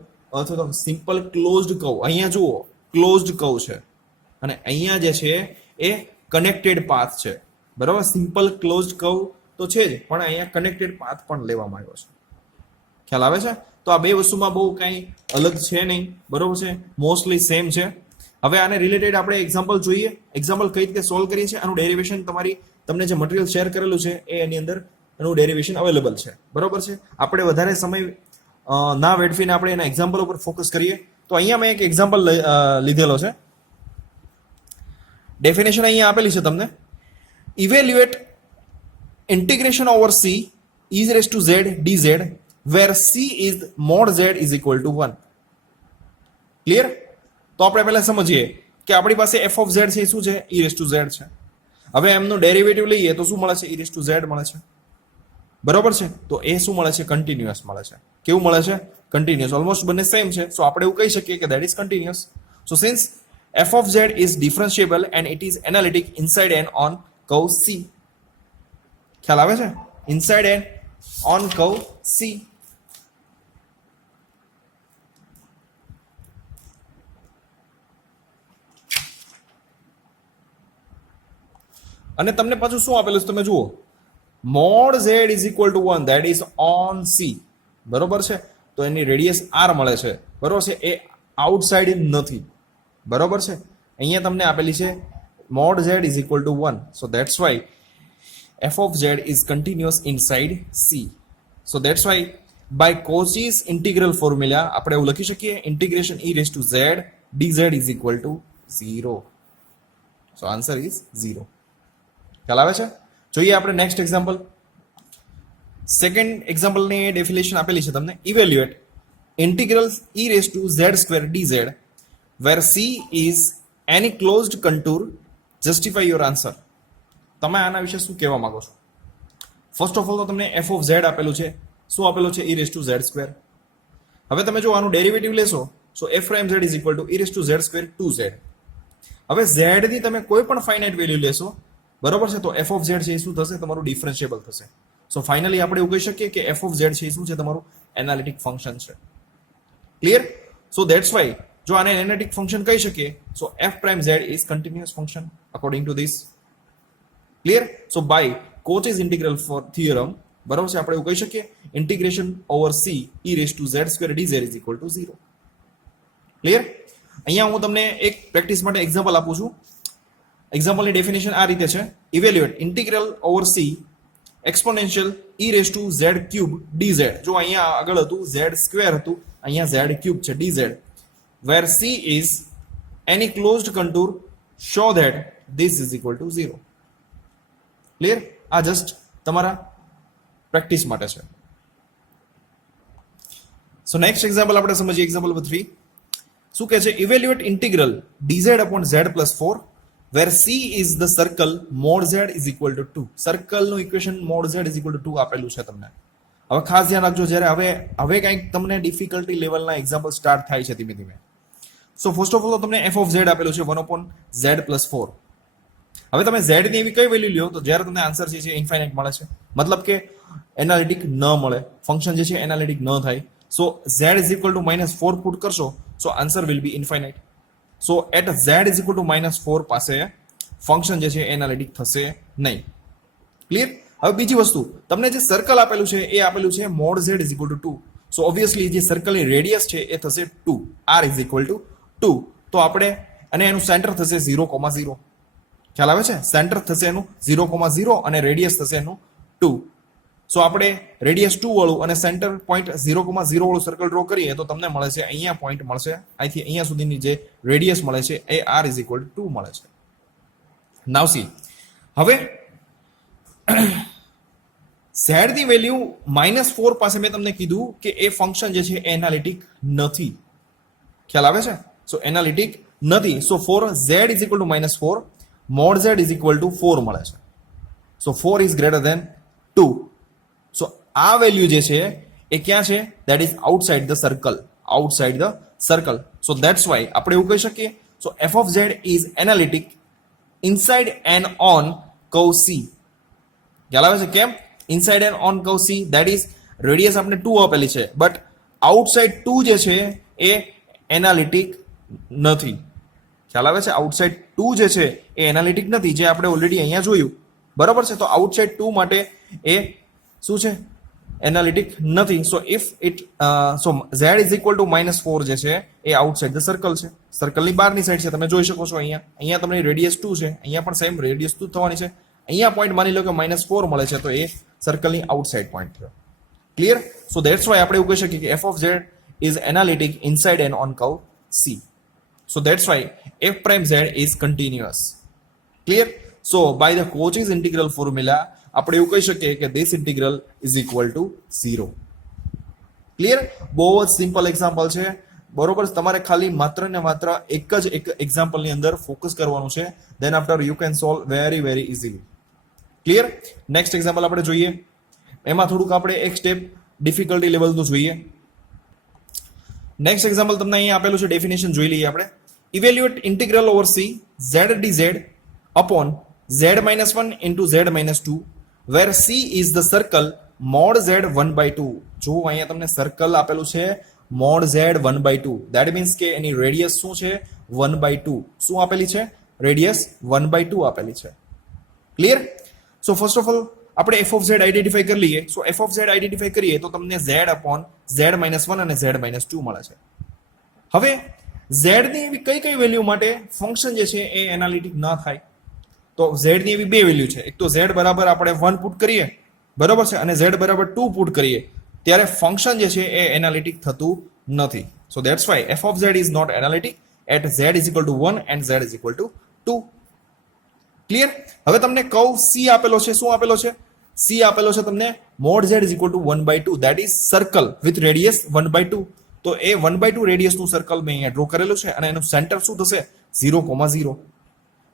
અથવા તો સિમ્પલ ક્લોઝડ કર્વ. અહીંયા જુઓ ક્લોઝડ કર્વ છે અને અહીંયા જે છે એ કનેક્ટેડ પાથ છે, બરાબર? સિમ્પલ ક્લોઝડ કર્વ તો છે જ, પણ અહીંયા કનેક્ટેડ પાથ પણ લેવામાં આવ્યો છે. ખ્યાલ આવે છે? તો આ બે વસ્તુમાં બહુ કંઈ અલગ છે નહીં, બરોબર છે? મોસ્ટલી સેમ છે. હવે આને રિલેટેડ આપણે એક્ઝામ્પલ જોઈએ. એક્ઝામ્પલ કઈ રીતે સોલ્વ કરીએ છીએ, આનું ડેરિવેશન તમને જે મટીરિયલ શેર કરેલું છે એની અંદર એનું ડેરિવેશન અવેલેબલ છે, બરોબર છે? આપણે વધારે સમય ના વેડફીને આપણે એના એક્ઝામ્પલ ઉપર ફોકસ કરીએ. તો અહીંયા મેં એક એક્ઝામ્પલ લીધેલો છે. ડેફિનેશન અહીંયા આપેલી છે તમને. Evaluate integration over C e raised to z dz where C is mod z is equal to 1. Clear? તો આપણે પહેલા સમજીએ કે આપણી પાસે f of z છે શું છે? e raised to z છે. હવે એમનો ડેરિવેટિવ લઈએ તો શું મળે છે? e raised to z મળે છે, બરોબર છે? તો એ શું મળે છે? કન્ટિન્યુઅસ મળે છે. કેવું મળે છે? કન્ટિન્યુઅસ. ઓલમોસ્ટ બંને સેમ છે, સો આપણે એવું કહી શકીએ કે that is continuous. So since f of z is differentiable and it is analytic inside and on curve C. ખ્યાલ આવે છે? inside and on curve C. અને તમને પાછું શું આપેલું છે તમે જુઓ, mod z is equal to 1, that is on C, બરોબર છે? તો એની રેડિયસ r મળે છે, બરોબર છે? એ આઉટસાઇડ નથી, બરોબર છે? અહીંયા તમને આપેલી છે mod z is equal to 1, so that's why f of z is continuous inside C. So that's why by Cauchy's integral formula આપણે એવું લખી શકીએ integration e raised to z dz is equal to 0. So answer is 0. ખ્યાલ આવે છે? જોઈએ આપણે next example. Second એક્ઝામ્પલની definition આપેલી છે તમને. Evaluate integral e raised to z square dz where C is any closed contour. Justify your answer. તમે આના વિશે શું કહેવા માંગો છો? ફર્સ્ટ ઓફ ઓલ તો તમને f of z આપેલું છે. શું આપેલું છે? e raised to z square. હવે તમે જો આનું ડેરિવેટિવ લેશો સો f prime z is equal to e raised to z square 2z. હવે z ની તમે કોઈ પણ ફાઇનાઇટ વેલ્યુ લેશો, બરોબર છે? તો f of z છે એ શું થશે? તમારું ડિફરન્શિયેબલ થશે. સો ફાઇનલી આપણે એવું કહી શકીએ કે f of z છે એ શું છે? તમારું એનાલિટિક ફંક્શન છે. ક્લિયર? સો ધેટ્સ વાય જો આને એનાલિટિક ફંક્શન કહી શકીએ સો f prime z is continuous function according to this. Clear? So by Cauchy's integral for theorem, બરોબર છે, આપણે એવું કહી શકીએ integration over C e raised to z square dz is equal to 0. Clear? અહીંયા હું તમને એક પ્રેક્ટિસ માટે એક્ઝામ્પલ આપું છું. એક્ઝામ્પલની ડેફિનેશન આ રીતે છે. Evaluate integral over C exponential e raised to z cube dz. જો અહીંયા આગળ હતું z સ્ક્વેર હતું, અહીંયા z ક્યુબ છે dz where C is any closed contour, show that this is equal to 0. Clear? આ જસ્ટ તમારા પ્રેક્ટિસ માટે છે. સો નેક્સ્ટ એક્ઝામ્પલ આપણે સમજીએ. એક્ઝામ્પલ નંબર 3 શું કહે છે? Evaluate integral dz upon z plus 4 where C is the circle mod z is equal to 2. સર્કલનું equation mod z is equal to 2 આપેલું છે તમને. હવે ખાસ ધ્યાન રાખજો જ્યારે હવે કંઈક તમને ડિફિકલ્ટી લેવલના એક્ઝામ્પલ સ્ટાર્ટ થાય છે ધીમે ધીમે. સો ફર્સ્ટ ઓફ ઓલ તમને f of z આપેલું છે 1 upon z plus 4. હવે તમે z ની એવી કઈ વેલ્યુ લ્યો તો જ્યારે તમને આન્સર છે ઇન્ફાઇનાઇટ મળે છે, મતલબ કે એનાલિટિક ન મળે, ફંક્શન જે છે એનાલિટિક ન થાય. So z is equal to -4 put કરશો so answer will be infinite. So at z is equal to -4 પાસે ફંક્શન જે છે એનાલિટિક થશે નહીં. ક્લિયર? હવે બીજી વસ્તુ, તમને જે સર્કલ આપેલું છે એ આપેલું છે mod z is equal to 2. So obviously જે સર્કલની રેડિયસ છે એ થશે 2, r is equal to 2. તો આપણે અને એનું સેન્ટર થશે 0,0. ખ્યાલ આવે છે? સેન્ટર થશે એનું 0,0 અને રેડિયસ થશે એનું 2. સો આપણે રેડિયસ 2 વાળું અને સેન્ટર પોઈન્ટ 0,0 વાળું સર્કલ ડ્રો કરીએ તો તમને મળે છે અહીંયા પોઈન્ટ મળશે, અહીંથી અહીંયા સુધીની જે રેડિયસ મળે છે એ r is equal to 2 મળે છે. નાવ સી, હવે z ની વેલ્યુ -4 પાસે મેં તમને કીધું કે એ ફંક્શન જે છે એ એનાલિટિક નથી. ખ્યાલ આવે છે? સો એનાલિટિક નથી. So four z is equal to -4 mod z is equal to 4 મળે છે. So 4 is greater than 2. So આ વેલ્યુ જે છે એ ક્યાં છે? That is outside the circle. Outside the circle. So that's why આપણે એવું કહી શકીએ. સો f of z is analytic inside and on curve C. ખ્યાલ આવે છે? કેમ inside and on curve C? That is radius આપણે 2 આપેલી છે, બટ આઉટસાઇડ 2 જે છે એ એનાલિટિક નથી. ખ્યાલ આવે છે? આઉટસાઇડ 2 જે છે એ એનાલિટિક નથી, જે આપણે ઓલરેડી અહીંયા જોયું. બરોબર છે? તો આઉટસાઇડ 2 માટે એ શું છે? એનાલિટિક નથી. સો if it so z is equal to -4 જે છે એ આઉટસાઇડ ધ સર્કલ છે. સર્કલની બહારની સાઈડ છે. તમે જોઈ શકો છો અહીંયા તમને રેડિયસ 2 છે, અહીંયા પણ સેમ રેડિયસ 2 થવાની છે. અહીંયા પોઈન્ટ માની લો કે -4 મળે છે, તો એ સર્કલની આઉટસાઇડ પોઈન્ટ થયો. ક્લિયર? સો ધેટ્સ વાય આપણે એવું કહી શકીએ કે f of z is analytic inside and on curve C. So that's why f prime z is continuous. Clear? So by the Cauchy's integral formula આપણે એવું કહી શકીએ કે this integral is equal to 0. Clear? બહુ જ simple example છે. બરોબર? તમારે ખાલી માત્ર ને માત્ર એક જ એક્ઝામ્પલની અંદર ફોકસ કરવાનું છે. Than after you can solve very very easily. Clear? Next example આપણે જોઈએ. એમાં થોડુંક આપણે એક સ્ટેપ ડિફિકલ્ટી લેવલનું જોઈએ. નેક્સ્ટ એક્ઝામ્પલ તમને અહીંયા આપેલું છે, ડેફિનેશન જોઈ લઈએ આપણે. Evaluate integral over C z dz upon z-1 into z-2 where C is the circle mod z 1/2. જો અહીંયા તમને સર્કલ આપેલું છે mod z 1/2, that means કે એની રેડિયસ શું છે? 1/2. શું આપેલી છે? રેડિયસ 1/2 આપેલી છે. Clear? So first of all આપણે f of z આઈડેન્ટિફાઈ કરી લઈએ. સો f of z આઈડેન્ટિફાઈ કરીએ તો તમને z upon z-1 અને z-2 મળે છે. હવે z ની એવી કઈ વેલ્યુ માટે ફંક્શન જે છે એ એનાલિટિક ના થાય? તો z ની એવી બે વેલ્યુ છે. એક તો z બરાબર આપણે 1 પુટ કરીએ, બરોબર છે, અને z બરાબર 2 પુટ કરીએ ત્યારે ફંક્શન જે છે એ એનાલિટિક થતું નથી. સો that's Y f of z is not analytic at z is equal to 1 and z is equal to 2. Clear? હવે તમને કર્વ C આપેલો છે. શું આપેલો છે? C આપેલો છે તમને mod z is equal to 1/2, that is circle with radius 1/2. તો એ 1/2 રેડિયસ નું સર્કલ મેં અહીંયા ડ્રો કરેલું છે અને એનું સેન્ટર શું થશે? 0,0.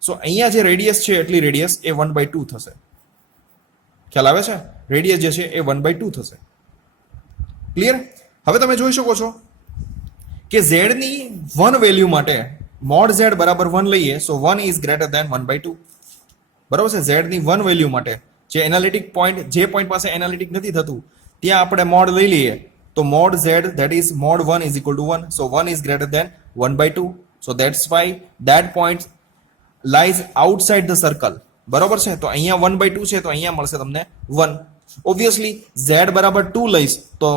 સો અહીંયા જે રેડિયસ છે એટલી રેડિયસ એ 1/2 થશે. ખ્યાલ આવે છે? રેડિયસ જે છે એ 1/2 થશે. ક્લિયર? હવે તમે જોઈ શકો છો કે z ની 1 વેલ્યુ માટે mod z બરાબર 1 લઈએ, સો 1 is greater than 1/2. બરાબર છે? z ની 1 વેલ્યુ માટે જે એનાલિટિક પોઈન્ટ, જે પોઈન્ટ પાસે એનાલિટિક નથી થતું ત્યાં આપણે મોડ લઈ લઈએ તો mod z that is mod 1 is equal to 1. So 1 is greater than 1/2. So that's why that point lies outside the circle. બરોબર છે? તો અહીંયા 1/2 છે તો અહીંયા મળશે તમને 1. ઓબ્વિયસલી z બરાબર 2 લઈશ તો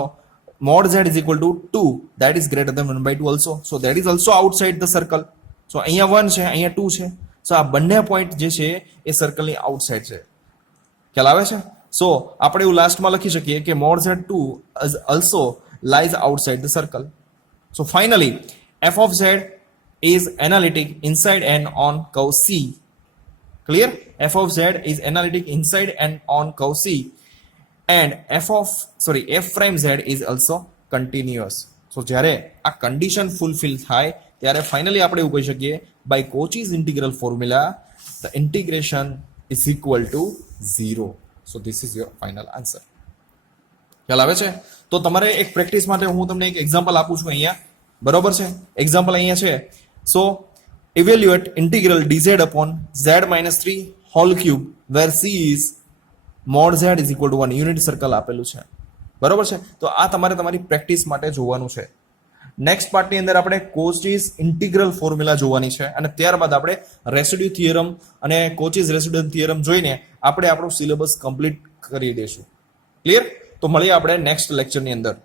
mod z is equal to 2, that is greater than 1/2 also. So that is also outside the circle. So અહીંયા 1 છે, અહીંયા 2 છે. સો આ બંને પોઈન્ટ જે છે એ સર્કલની આઉટસાઇડ છે. ખ્યાલ આવે છે? સો આપણે એવું લાસ્ટમાં લખી શકીએ કે mod z2 is also lies outside the circle. So finally f of z is analytic inside and on curve C. Clear? f of z is analytic inside and on curve C, and f prime z is also continuous. So જ્યારે આ condition fulfil થાય ત્યારે finally આપણે એવું કહી શકીએ by Cauchy's integral formula the integration is equal to 0. So this is your final answer. ખ્યાલ આવે છે? તો તમારે એક પ્રેક્ટિસ માટે હું તમને એક એક્ઝામ્પલ આપું છું અહીંયા. બરોબર છે? એક્ઝામ્પલ અહીંયા છે. સો evaluate integral dz upon z-3 whole cube where C is mod z is equal to 1. Unit circle આપેલું છે. બરોબર છે? તો આ તમારે તમારી પ્રેક્ટિસ માટે જોવાનું છે. નેક્સ્ટ પાર્ટની અંદર આપણે Cauchy's ઇન્ટિગ્રલ ફોર્મ્યુલા જોવાની છે અને ત્યારબાદ આપણે રેસિડ્યુ થિયરમ અને Cauchy's રેસિડ્યુ થિયરમ જોઈને આપણે આપણું સિલેબસ કમ્પ્લીટ કરી દઈશું. ક્લિયર? તો મળીએ આપણે નેક્સ્ટ લેક્ચરની અંદર.